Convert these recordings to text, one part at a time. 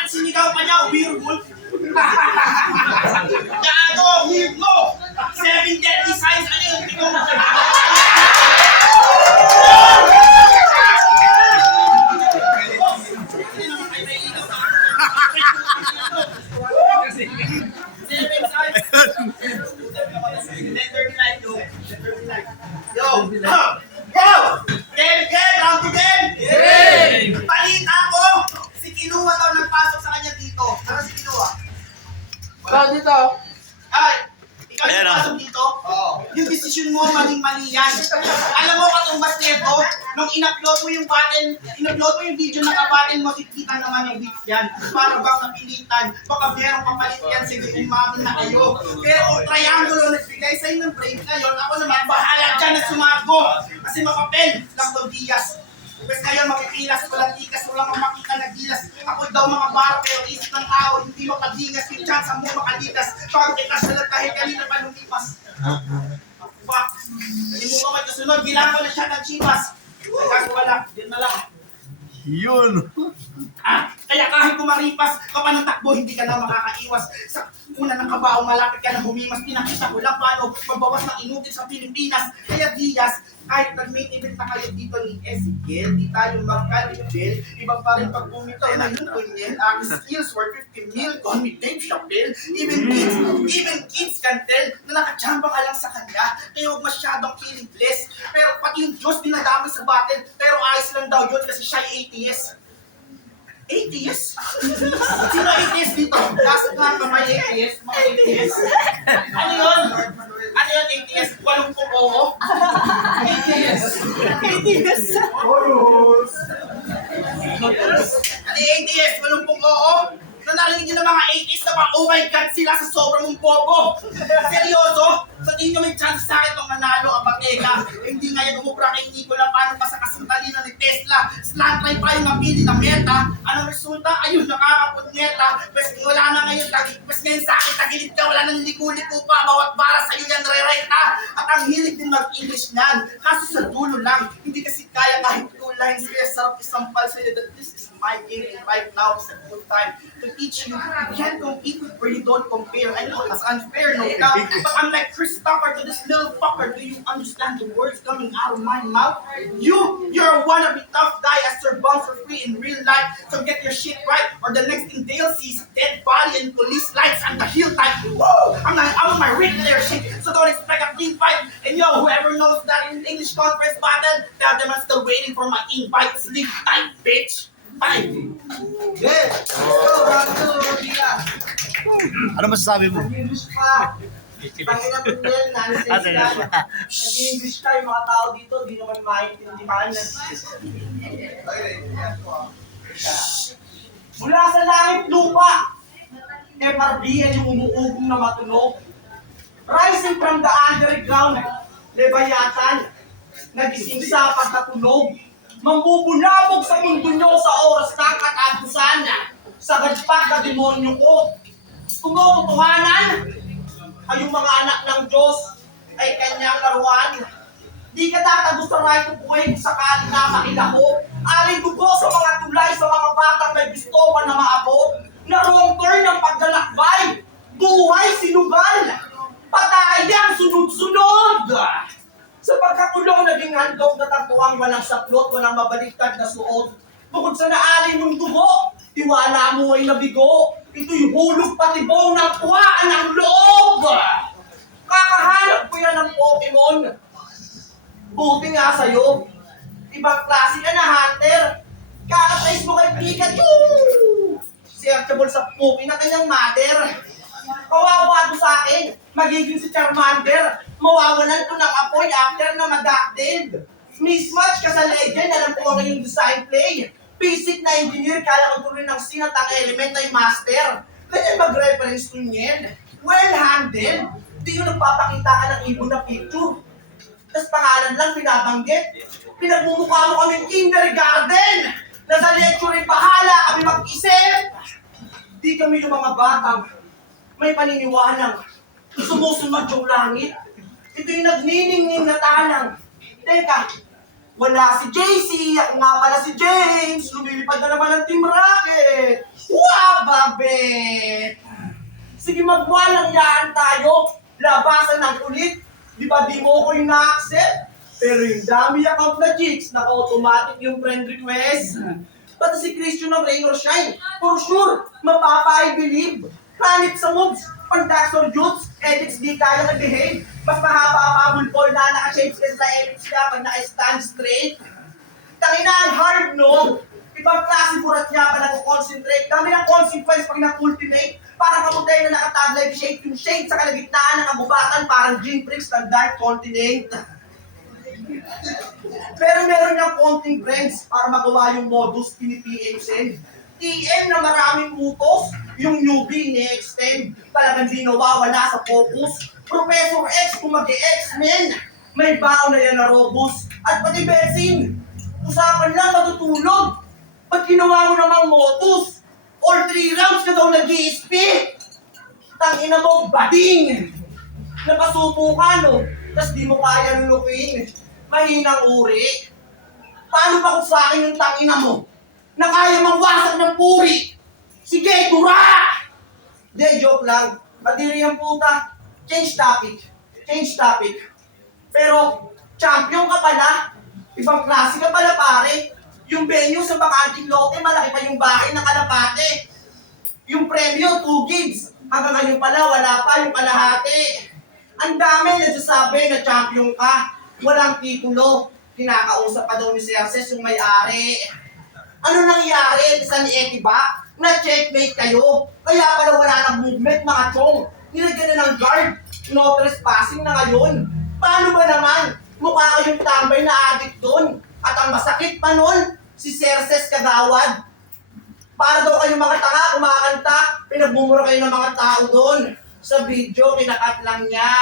Bakit sinigaw pa niya, werewolf? Gago, weird mo! 7 deadly signs, ano yun? Hindi ko Yo! Yo! Game! Round to game! Balita ko! Si Kinuha daw nagpasok sa kanya dito. Ano si Kinuha? Dito. Ay! Ikaw yung Ayan, nagpasok dito? Oo. Yung decision mo, maling-mali yan. Alam mo, katumbas nito, nung in-upload mo yung video na kapatin mo, kita naman yung beats yan. Para bang napilitan, baka merong kapalit yan, sige, umamin na kayo. Pero kung triangulo nagbigay sa'yo ng break ngayon, ako naman, bahala dyan na sumago. Kasi makapel lang daw Diaz. Pwes ngayon mapipilas, walang tikas, walang makita na gilas. Ako daw mga bar, pero isip ng tao, hindi makadingas, yung chance mo makalitas. Bago kita salat kahit kanina pa lumipas. Fuck! Hindi mo ba kasunod, bilang ko na siya ng chipas. Kaso wala, yun na lang. Yun. Kaya kahit kumaripas ka pa ng takbo, hindi ka na makakaiwas. Sa una ng kabaong malapit ka na bumimas, pinakita ko lang paano magbawas ng inutil sa Pilipinas. Kaya Diaz, kahit nag-main event na kayo dito ni Ezekiel, di tayo magkalibel, iba pa rin pag bumitaw na yung kunyel, ang skills worth 50 mil, call me Dave Chappelle, even kids can tell na nakachamba ka lang sa kanya, kaya huwag masyadong feeling blessed. Pero pati yung Diyos dinadami sa battle, pero ayos lang daw yun kasi siya ay ATS. ATS? Sino ATS dito? Kaso nga kamay ATS, mga ATS. Ano yun? Ano yun ATS? 80 oo? ATS. ATS? Horus. Ano yung ATS? 80 oo? Nung narinig nyo ng mga 80s na mga oh my god sila sa sobrang mong bobo. Seryoso? Sa tingin nyo may chance sa akin itong manalo ang Bateka. Hindi ngayon umubra kay Nicola paano pa sa kasuntalina ni Tesla. Slant try pa yung napili na meta. Anong resulta? Ayun, nakakaputngeta. Pwes wala na ngayon, pwes ngayon sa akin, tagilid ka, wala nang liku-liku pa. Bawat bara sa'yo yan re-write ha. At ang hilig din mag-English niyan. Kaso sa dulo lang, hindi kasi kaya kahit 2 lines. Kaya sarap isampal sa'yo that this is my game and right now is a good time to teach you. You can't compete with where you don't compare. I know that's unfair, no doubt. But I'm like Chris Tucker to this little fucker. Do you understand the words coming out of my mouth? You're a wannabe tough guy as your bumps for free in real life. So get your shit right or the next thing they'll see is a dead body and police lights and the heel type. Woo! I'm on my Ric Flair shit. So don't expect a clean fight. And yo, whoever knows that in English conference battle, tell them I'm still waiting for my invite. Sleep tight, bitch. Bye! Yes! Go, Rato, Dia! Ano masasabi mo? Nag-English pa! Pangina po yan, nonsense ka! Nag-English ka, yung mga tao dito, di naman maintindihan. Mula sa langit lupa, FRB yan yung umuugong na matunog. Rising from the underground, Leviathan, nagising sa pagkatunog. Mambubulabog sa mundo nyo sa oras ng katapusan. Sa gadpak na demonyo ko. Kung totohanan, kayong mga anak ng Diyos ay kanyang laruan. Di ka tatagos sa right of way kung sakali na makilako. Aling dugo sa mga tulay sa mga batang may gusto pa na maabot. Na wrong turn ng paglalakbay. Buhay sinugal. Patay ang sunod-sunod. Sa pagkakulong naging handog na tagpuang walang saplot, walang mabaliktad na suot. Bukod sa naali mong dugo, tiwala mo ay nabigo. Ito'y hulog patibong ng puwaan ng loob. Kakahanap ko yan ng Pokemon. Buti nga sa'yo. Ibang klase ka na, Hunter. Kakatays mo kay Pikachu. Searchable sa puki na kanyang mother. Kawawa to sa akin. Magiging si Charmander. Mawawalan ko ng apoy after na madakdid. Mismatch ka sa legend, alam ko ano yung design play. Basic na engineer, kala ko tuloy ng scene at ang element ay master. Kaya mag-reference to niyan. Well-handled. Di yung nagpapakita ka ng ibon na picture. Tapos pangalan lang pinabanggit. Pinagmumukha mo kaming kindergarten. Nasa lecture rin bahala kami mag-isip. Di kami yung mga batang may paniniwalang sumusunod yung langit. Ito yung nagniningning na talang. Teka, Wala si JC, ako nga pala si James. Lumilipad na naman ang Team Rocket. Wow, babet! Sige, magwalang yaan tayo. Labasan ng ulit. Di ba di mo ko yung na-accept? Pero yung dami account na chicks, naka-automatic yung friend request. Pati si Christian ng Rain or Shine. For sure, mapapa-I believe. Hanip sa moves, pandasor jutes, edits di kaya nag-behave. Mas mahaba pa ang bulpol na naka-shapes kasi sa edits ka pag naka-stand straight. Tangina ang hard, no? Ibang klase burat niya pa nag-concentrate. Dami ng consequence pag na-cultivate. Parang kamutay na nakataglay, shape yung shade sa kalagitnaan ng kabubatan, parang gym tricks ng Dark Continent. Pero meron niyang konting friends para magawa yung modus pini-PM send. TM na maraming utos, yung newbie ni-extend. Talagang di nawawala sa focus. Professor X kung mag-X-Men. May bao na yan na robust. At pati Betsing, usapan lang matutulog. Ba't ginawa mo namang modus? All 3 rounds ka daw nag-ESP. Tangina mo, bading! Nakasupo ka, no? Tas di mo kaya lulukin. Mahinang uri. Paano pa kung sa akin yung tangina mo? Na kaya mangwasak ng puri? Sige, tura! De, joke lang. Madiri ang puta. Change topic. Pero, champion ka pala. Ibang klase ka pala, pare. Yung venue sa bakanting lote, malaki pa yung bahay ng kalapate. Yung premyo, 2 gigs. Hanggang ngayon pala, wala pa yung kalahati. Ang dami nagsasabi na champion ka. Walang titulo. Kinakausap pa daw ni Cerces yung may-ari. Ano nangyari sa ni Eti ba? Na-checkmate kayo. Kaya pala wala ng movement, mga chong. Nilagyan na ng guard. No trespassing na ngayon. Paano ba naman? Mukha kayong tambay na addict doon. At ang masakit pa nun, si Cerces Kagawad. Para daw kayong mga tanga, kumakanta. Pinagbumura kayo ng mga tao doon. Sa video, kinakat lang niya.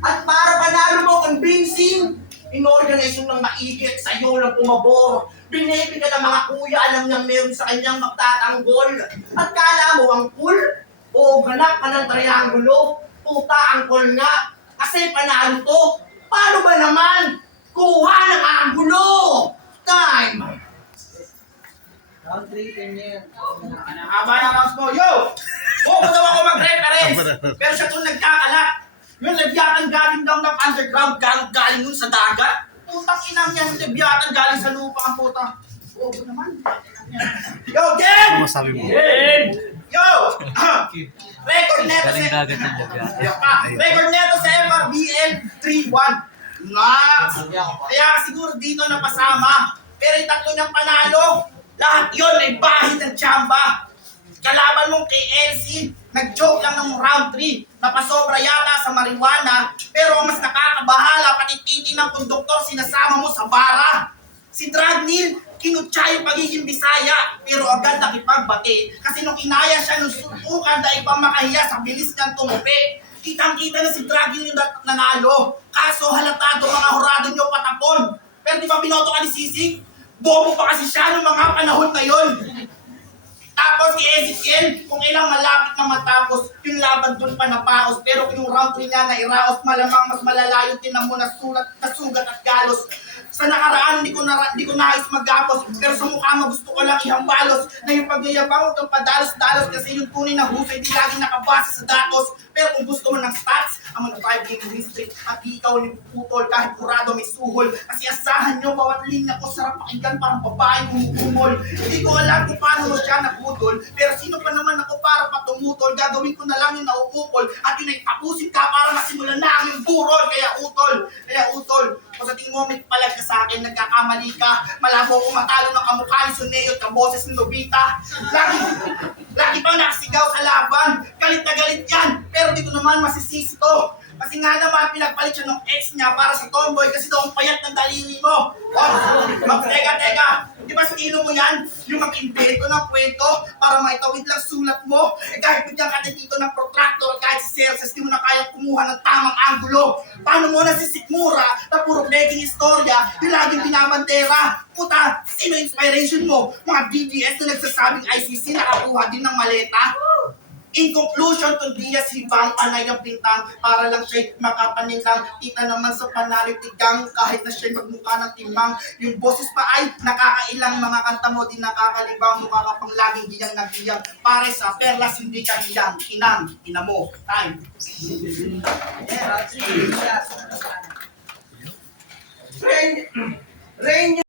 At para panalo mo convincing, inorganisyon ng maigit sa'yo ng pumabor. Binipi ka ng mga kuya, alam niyang meron sa kanyang magtatanggol. At kala mo ang cool? O ganap ka ng triangulo? Puta ang call nga. Kasi panalo to. Paano ba naman? Kuha ng angulo! Time! Round 3, 10 yan. Ang haba ng rounds mo. Yo! Oo, daw ako mag-reference. Pero siya kung nagkakalat. Yung lebyatan galing daw ng underground, galing nun sa dagat. Putang inang yan, lebyatan galing sa lupa ang puta. Oo naman. Yo, Jen! Ano masabi mo? Yo! Record neto Galing sa... dagat ng dagat. Record neto sa FRBL 3-1. Nga! Kaya siguro dito napasama. Pero yung tatlo niyang panalo, lahat yun may bahid ng tsamba. Kalaban mong kay Elsie, nag-joke lang ng round 3. Napasobra yata sa marijuana, pero ang mas nakakabahala, pati titi ng konduktor sinasama mo sa bara. Si Dragnil, kinutsa yung pagiging Bisaya, pero agad nakipagbati. Kasi nung inaya siya nung sutukan dahil pa makahiya sa bilis niyang tumupi. Kitang-kita na si Dragnil yung nanalo. Kaso halatado mga horado niyo patapon. Pero di ba binoto ka ni Sisig? Bobo pa kasi siya nung mga panahon na yun. Tapos si Ezekiel, kung ilang malapit na matapos, yung laban dun pa napaos. Pero kung yung round 3 niya na iraos, malamang mas malalayo tinan mo na sugat at galos. Sa nakaraan, hindi ko nais magapos. Pero sa mukha mo gusto ko lang ihambalos. Na yung pagyayabang huwag kang padalos-dalos. Kasi yung tunay na husay, di lagi nakabase sa datos. Pero kung gusto mo ng stats, ang mga 5 game win streak at di ikaw ni putol kahit kurado may suhol. Kasi asahan nyo, bawat linya ko sarap pakinggan parang babaeng humumol. Hindi ko alam kung paano mo siya nagputol. Pero sino pa naman ako para patumutol? Gagawin ko na lang yung nauukol. At yun ay tapusin ka para masimulan na ang yung burol. Kaya utol. Kung sa tingin mo may palag ka sa akin, nagkakamali ka. Malabo kong matalo ng kamukha ni Suneo at kaboses ni Lobita. Lagi pang nakasigaw sa laban. Galit na galit yan. Pero di ko naman masisisi to. Kasi nga naman pinagpalit siya ng ex niya para sa tomboy kasi daw ang payat ng daliri mo. Teka. Di ba stilo mo yan? Yung mag-invento ng kwento para maitawid lang sulat mo. Eh kahit bigyan ka dito ng protractor kahit si Cerces, di mo na kaya kumuha ng tamang anggulo. Paano mo na si Sikmura na puro begging istorya yung laging binabandera? Puta, sino inspiration mo? Mga BDS na nagsasabing ICC nakakuha din ng maleta? In conclusion, tundiya si Bang Panay ng Pintang para lang siya'y makapanilang. Kita naman sa panalig tigang kahit na siya'y magmukha ng timang. Yung boses pa ay nakakailang, mga kanta mo din nakakalibang. Mukha ka pang laging giyang nagiyang. Pare sa perlas hindi ka hiyang. Inang, ina mo, time. Rain